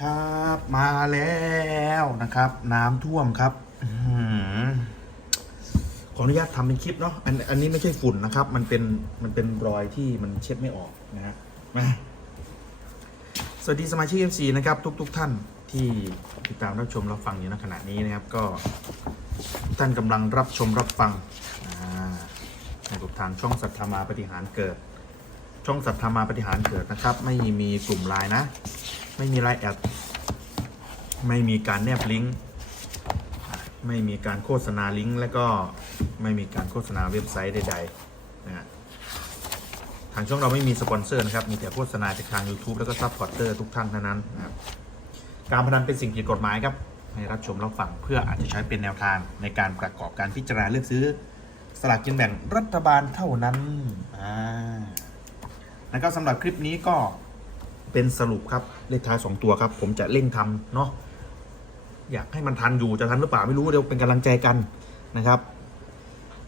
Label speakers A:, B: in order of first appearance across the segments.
A: ครับมาแล้วนะครับ น้ำท่วมครับอขออนุญาตทำเป็นคลิปเนาะอันอันนี้ไม่ใช่ฝุ่นนะครับ มันเป็นมันเป็นรอยที่มันเช็ดไม่ออกนะฮะมาสวัสดีสมาชิก FC นะครับ ทุกๆท่านที่ติดตามรับชมรับฟังอยู่ในขณะนี้นะครับ ก็ท่านกำลังรับชมรับฟังในกับทางช่องสัทธามาปฏิหารเกิด ช่องสัทธามาปฏิหารเกิดนะครับ ไม่มีกลุ่มไลน์นะ ไม่มีไลน์แอดไม่มีการแนบลิงก์ไม่มีการโฆษณาลิงก์และก็ไม่มีการโฆษณาเว็บไซต์ใดๆนะฮะทางช่องเราไม่มีสปอนเซอร์นะครับ มีแต่โฆษณาจากทาง YouTube แล้วก็ซัพพอร์เตอร์ทุกท่านเท่านั้นนะครับการพนันเป็นสิ่งผิดกฎหมายครับให้รับชมรับฟังเพื่ออาจจะใช้เป็นแนวทางในการประกอบการพิจารณาเลือกซื้อ สลากกินแบ่งรัฐบาลเท่านั้นอ่า แล้วก็สำหรับคลิปนี้ก็เป็นสรุปครับเลขท้าย2ตัวครับ ผมจะเร่งทำเนาะอยากให้มันทันอยู่จะทันหรือเปล่าไม่รู้เดี๋ยวเป็นกำลังใจกันนะครับ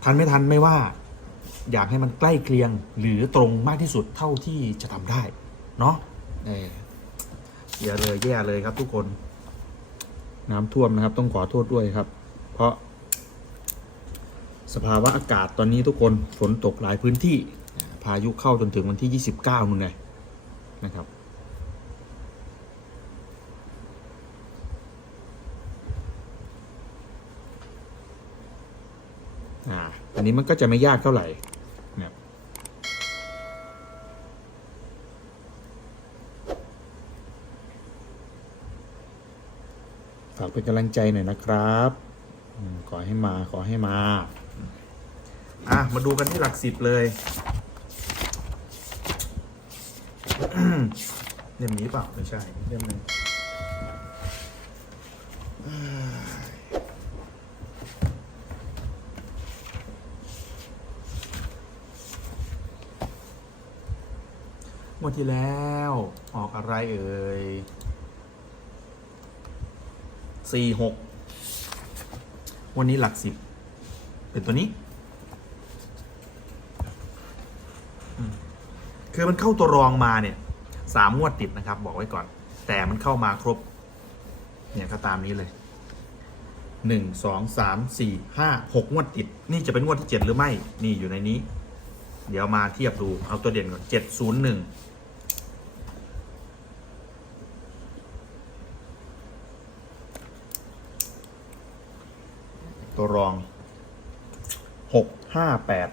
A: ทันไม่ทันไม่ว่า อยากให้มันใกล้เคียงหรือตรงมากที่สุดเท่าที่จะทำได้ เนาะเออเสียเลยแย่เลยครับทุกคน น้ำท่วมนะครับ ต้องขอโทษด้วยครับ เพราะ สภาวะอากาศตอนนี้ทุกคนฝนตกหลายพื้นที่ พายุเข้าจนถึงวันที่ 29นู่นเลยนะครับ อ่า อันนี้มันก็จะไม่ยากเท่าไหร่นะฝากเป็นกำลังใจหน่อยนะครับ ขอให้มา ขอให้มา อะ มาดูกันที่หลักสิบเลย เล่มนี้เปล่าไม่ใช่เล่มนึงงวดที่แล้วออกอะไรเอ่ยสี่หกวันนี้หลักสิบ เป็นตัวนี้ คือมันเข้าตัวรองมาเนี่ยสามงวดติดนะครับ บอกไว้ก่อน แต่มันเข้ามาครบ เนี่ยก็ตามนี้เลยหนึ่งสองสามสี่ห้าหกงวดติด นี่จะเป็นงวดที่เจ็ดหรือไม่ นี่อยู่ในนี้ เดี๋ยวมาเทียบดูเอาตัวเด่นก่อนเจ็ดศูนย์หนึ่งตัวรองหกห้าแปด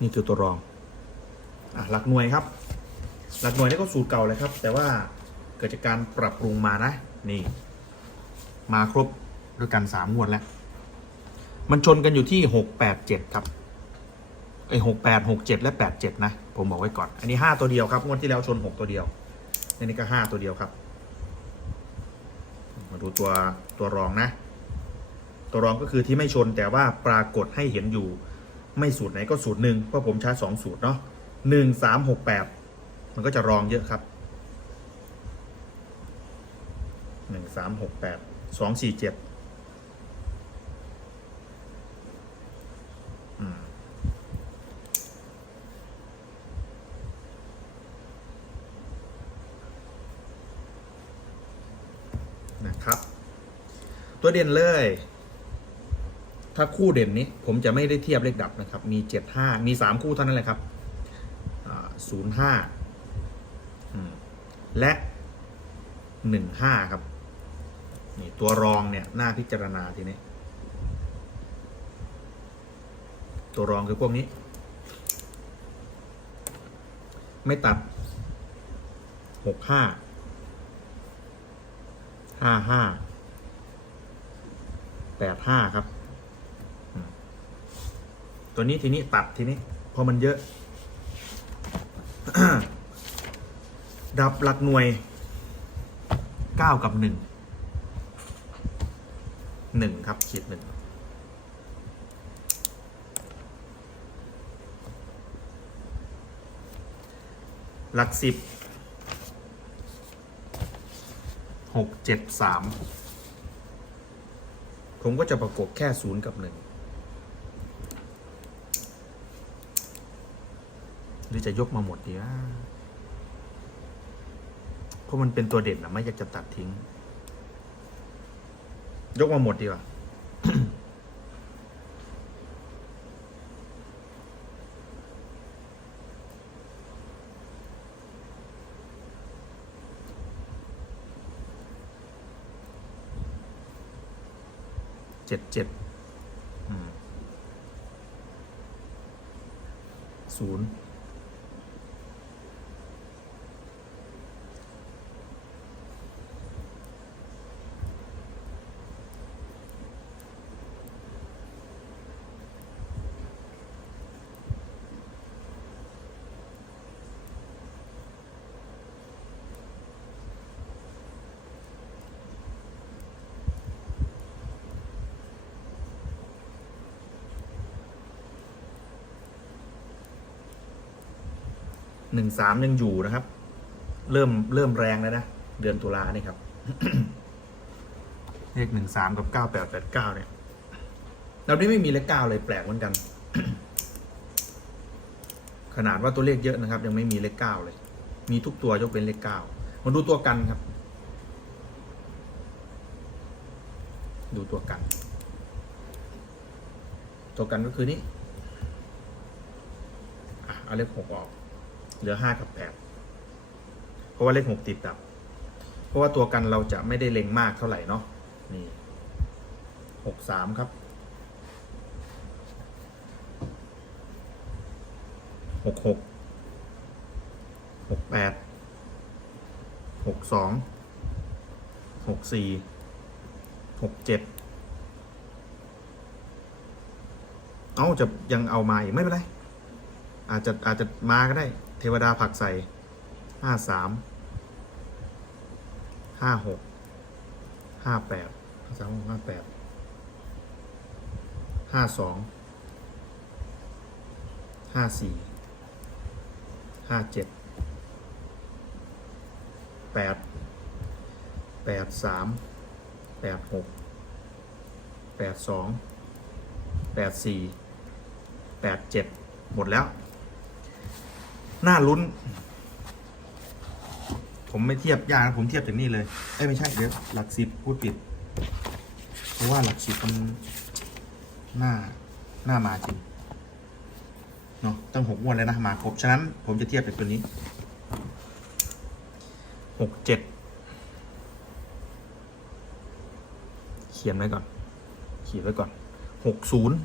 A: นี่คือตัวรองอะหลักหน่วยครับ หลักหน่วยนี่ก็สูตรเก่าเลยครับ แต่ว่าเกิดจากการปรับปรุงมานะนี่ มาครบด้วยกันสามงวดแล้ว มันชนกันอยู่ที่หกแปดเจ็ดครับไอหกแปดหกเจ็ดและแปดเจ็ดนะ ผมบอกไว้ก่อน อันนี้ห้าตัวเดียวครับงวดที่แล้วชนหกตัวเดียวอันนี้ก็ห้าตัวเดียวครับ มาดูตัวตัวรองนะ ตัวรองก็คือที่ไม่ชนแต่ว่าปรากฏให้เห็นอยู่ ไม่สูตรไหนก็สูตรหนึ่งเพราะผมใช้สองสูตรเนาะหนึ่งสามหกแปดมันก็จะรองเยอะครับหนึ่งสามหกแปดสองสี่เจ็ดนะครับ ตัวเด่นเลย ถ้าคู่เด่นนี้ผมจะไม่ได้เทียบเลขดับนะครับ มีเจ็ดห้ามีสามคู่เท่านั้นแหละครับศูนย์ห้าและหนึ่งห้าครับ นี่ตัวรองเนี่ยหน้าพิจารณาทีนี้ ตัวรองคือพวกนี้ ไม่ตัดหกห้าห้าห้าแปดห้าครับ ตัวนี้ทีนี้ตัดทีนี้พราะมันเยอะ ดับหลักหน่วยเก้ากับหนึ่งหนึ่งครับขีดหนึ่งหลักสิบหกเจ็ดสามผมก็จะประกบแค่ศูนย์กับหนึ่ง หรือจะยกมาหมดดีวะเพราะมันเป็นตัวเด่นนะไม่อยากจะตัดทิ้ง ยกมาหมดดีกว่าเจ็ดเจ็ดศูนย์ หนึ่งสามยังอยู่นะครับ เริ่มเริ่มแรงแล้วนะ เดือนตุลานี่ครับ เลขหนึ่งสามกับเก้าแปดแปดเก้าเนี่ยเราได้ไม่มีเลขเก้าเลยแปลกเหมือนกัน ขนาดว่าตัวเลขเยอะนะครับ ยังไม่มีเลขเก้าเลย มีทุกตัวยกเป็นเลขเก้ามาดูตัวกันครับ ดูตัวกัน ตัวกันก็คือนี้อะเอาเลขหกออก เหลือห้ากับแปดเพราะว่าเลขหกติดดับ เพราะว่าตัวกันเราจะไม่ได้เล็งมากเท่าไหร่เนาะนี่หกสามครับหกหกหกแปดหกสองหกสี่หกเจ็ดเอ้าจะยังเอามาอีกไม่เป็นไรอาจจะอาจจะมาก็ได้ เทวดาผักใส่ห้าสามห้าหกห้าแปดห้าสามห้าแปดห้าสองห้าสี่ห้าเจ็ดแปดแปดสามแปดหกแปดสองแปดสี่แปดเจ็ดหมดแล้ว น่าลุ้น ผมไม่เทียบยากผมเทียบจากนี่เลย เอ้ยไม่ใช่เดี๋ยวหลักสิบพูดผิด เพราะว่าหลักสิบมันหน่าหน่ามาจริงเนาะตั้งหกงวดแล้วนะมาครบ ฉะนั้นผมจะเทียบจากตัวนี้หกเจ็ดเขียนไว้ก่อน ขีดไว้ก่อนหกศูนย์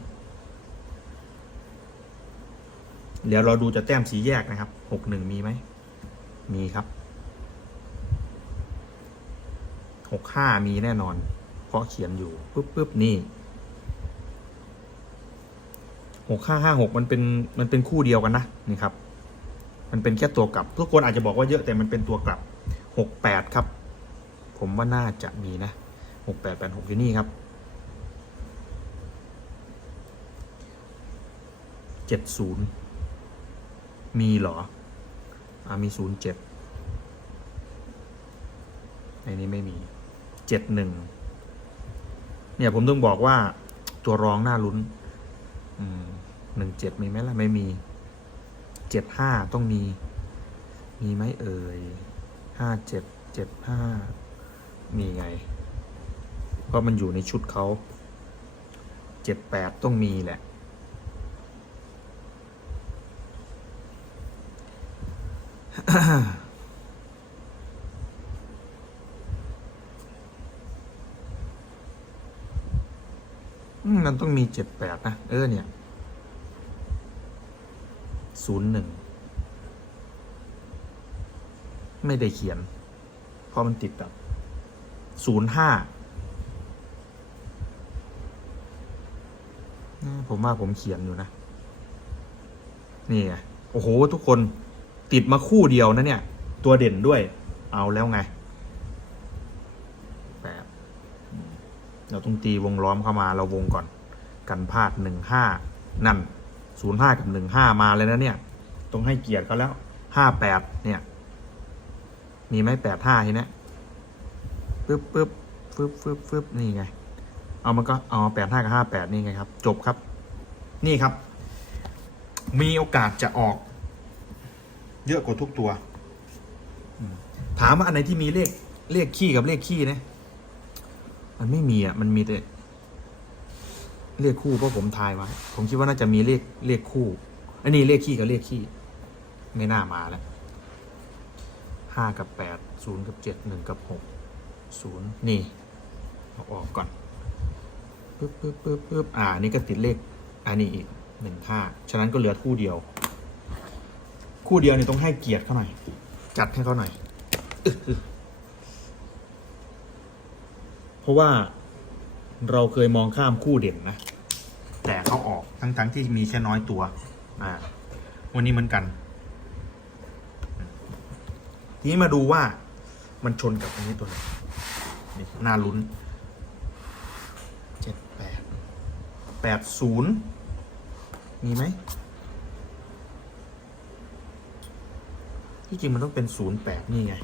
A: เดี๋ยวเราดูจะแต้มสีแยกนะครับหกหนึ่งมีไหม มีครับหกห้ามีแน่นอน เพราะเขียนอยู่ปุ๊บปุ๊บนี่หกห้าห้าหกมันเป็นมันเป็นคู่เดียวกันนะนี่ครับ มันเป็นแค่ตัวกลับ ทุกคนอาจจะบอกว่าเยอะแต่มันเป็นตัวกลับหกแปดครับ ผมว่าน่าจะมีนะหกแปดแปดหกที่นี่ครับเจ็ดศูนย์ มีเหรอ อ่ามีศูนย์เจ็ดในนี้ไม่มีเจ็ดหนึ่งเนี่ยผมต้องบอกว่าตัวรองน่าลุ้นหนึ่งเจ็ดมีไหมล่ะ ไม่มีเจ็ดห้าต้องมี มีไหมเอ่ยห้าเจ็ดเจ็ดห้ามีไง เพราะมันอยู่ในชุดเขาเจ็ดแปดต้องมีแหละ มันต้องมีเจ็ดแปดนะ เออ เนี่ยศูนย์หนึ่งไม่ได้เขียน เพราะมันติดกับศูนย์ห้าผมว่าผมเขียนอยู่นะ นี่ไงโอ้โห ทุกคน ติดมาคู่เดียวนะเนี่ย ตัวเด่นด้วย เอาแล้วไงแปดอืมเราต้องตีวงล้อมเข้ามาเราวงก่อน กันพลาดหนึ่งห้านั่นศูนย์ห้ากับหนึ่งห้ามาเลยนะเนี่ยต้องให้เกียรติเขาแล้วห้าแปดเนี่ย มีไหมแปดห้าเห็นไหมปึ๊บปึ๊บฟึบฟึบฟึบนี่ไง เอามันก็เอาแปดห้ากับห้าแปดนี่ไงครับ จบครับ นี่ครับ มีโอกาสจะออก เยอะกว่าทุกตัว ถามว่าอันไหนที่มีเลขเลขขี้กับเลขขี้นะ มันไม่มีอะ มันมีแต่เลขคู่เพราะผมทายไว้ผมคิดว่าน่าจะมีเลขเลขคู่ อันนี้เลขขี้กับเลขขี้ ไม่น่ามาแล้วห้ากับแปดศูนย์กับเจ็ดหนึ่งกับหกศูนย์นี่เอาออกก่อนปึ๊บปึ๊บปึ๊บปึ๊บอ่า นี่ก็ติดเลขอันนี้อีกหนึ่งห้าฉะนั้นก็เหลือคู่เดียว คู่เดียวเนี่ยต้องให้เกียรติเขาหน่อย จัดให้เขาหน่อย เพราะว่าเราเคยมองข้ามคู่เด่นนะ แต่เขาออกทั้งทั้งๆที่มีแค่น้อยตัว อ่า วันนี้เหมือนกัน ทีนี้มาดูว่ามันชนกับอันนี้ตัวไหนนี่น่าลุ้นเจ็ดแปดแปดศูนย์มีไหม ที่จริงมันต้องเป็นศูนย์แปดนี่ไง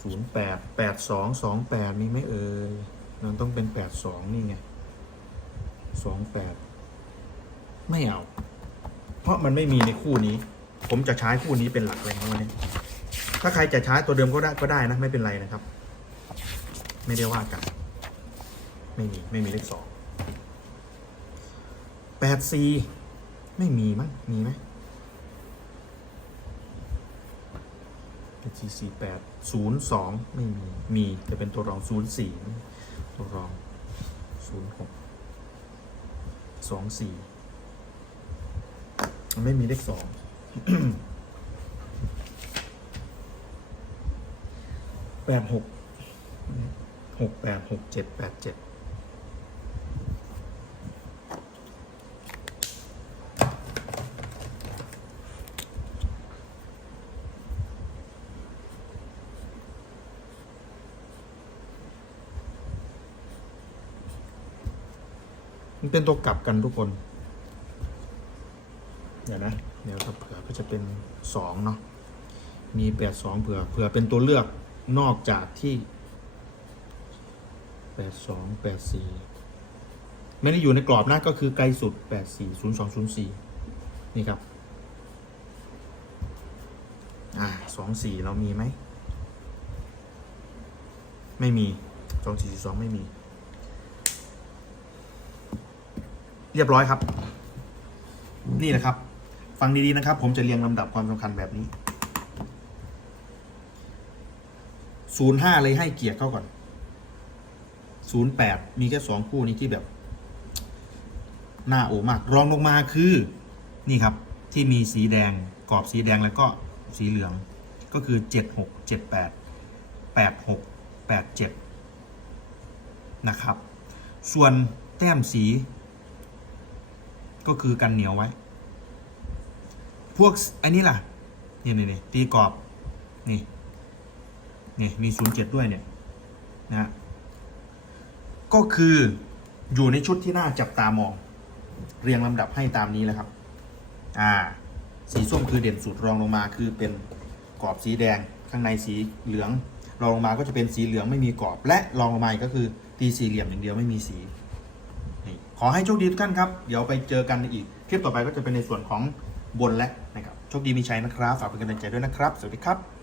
A: ศูนย์แปดแปดสองสองแปดมีไหมเอ่ยมันต้องเป็นแปดสองนี่ไงสองแปดไม่เอา เพราะมันไม่มีในคู่นี้ ผมจะใช้คู่นี้เป็นหลักเลยครับวันนี้ ถ้าใครจะใช้ตัวเดิมก็ได้ก็ได้นะ ไม่เป็นไรนะครับ ไม่ได้ว่ากัน ไม่มี ไม่มีเลขสอง แปดสี่ไม่มีมั้งมีไหมแปดสี่สี่แปดศูนย์สองไม่มี มีแต่เป็นตัวรองศูนย์สี่ตัวรองศูนย์หกสองสี่ไม่มีเลขสองแปดหกหกแปดหกเจ็ดแปดเจ็ด มันเป็นตัวกลับกันทุกคน เดี๋ยวนะ เดี๋ยวถ้าเผื่อก็จะเป็นสองเนาะ มีแปดสองเผื่อ เผื่อเป็นตัวเลือกนอกจากที่แปดสองแปดสี่ไม่ได้อยู่ในกรอบนะก็คือไกลสุดแปดสี่ศูนย์สองศูนย์สี่นี่ครับ อ่าสองสี่เรามีไหม ไม่มีสองสี่สองไม่มี เรียบร้อยครับ นี่นะครับ ฟังดีๆนะครับ ผมจะเรียงลำดับความสำคัญแบบนี้ศูนย์ห้าเลยให้เกียรติเขาก่อนศูนย์แปดมีแค่สองคู่นี้ที่แบบหน้าโอมาก รองลงมาคือนี่ครับที่มีสีแดงกรอบสีแดงแล้วก็สีเหลืองก็คือเจ็ดหกเจ็ดแปดแปดหกแปดเจ็ดนะครับ ส่วนแต้มสี ก็คือกันเหนียวไว้ พวกอันนี้ล่ะนี่นี่นี่ตีกรอบนี่นี่มีศูนย์เจ็ดด้วยเนี่ยนะฮะก็คืออยู่ในชุดที่น่าจับตามอง เรียงลำดับให้ตามนี้แล้วครับ อ่า สีส้มคือเด่นสุดรองลงมาคือเป็นกรอบสีแดงข้างในสีเหลืองรองลงมาก็จะเป็นสีเหลืองไม่มีกรอบ และรองลงมาอีกก็คือตีสี่เหลี่ยมอย่างเดียวไม่มีสี อให้โชคดีทุกท่านครับ เดี๋ยวไปเจอกันในอีก คลิปต่อไปก็จะเป็นในส่วนของบนและนะครับ โชคดีมีชัยนะครับ ฝากเป็นกำลังใจด้วยนะครับ สวัสดีครับ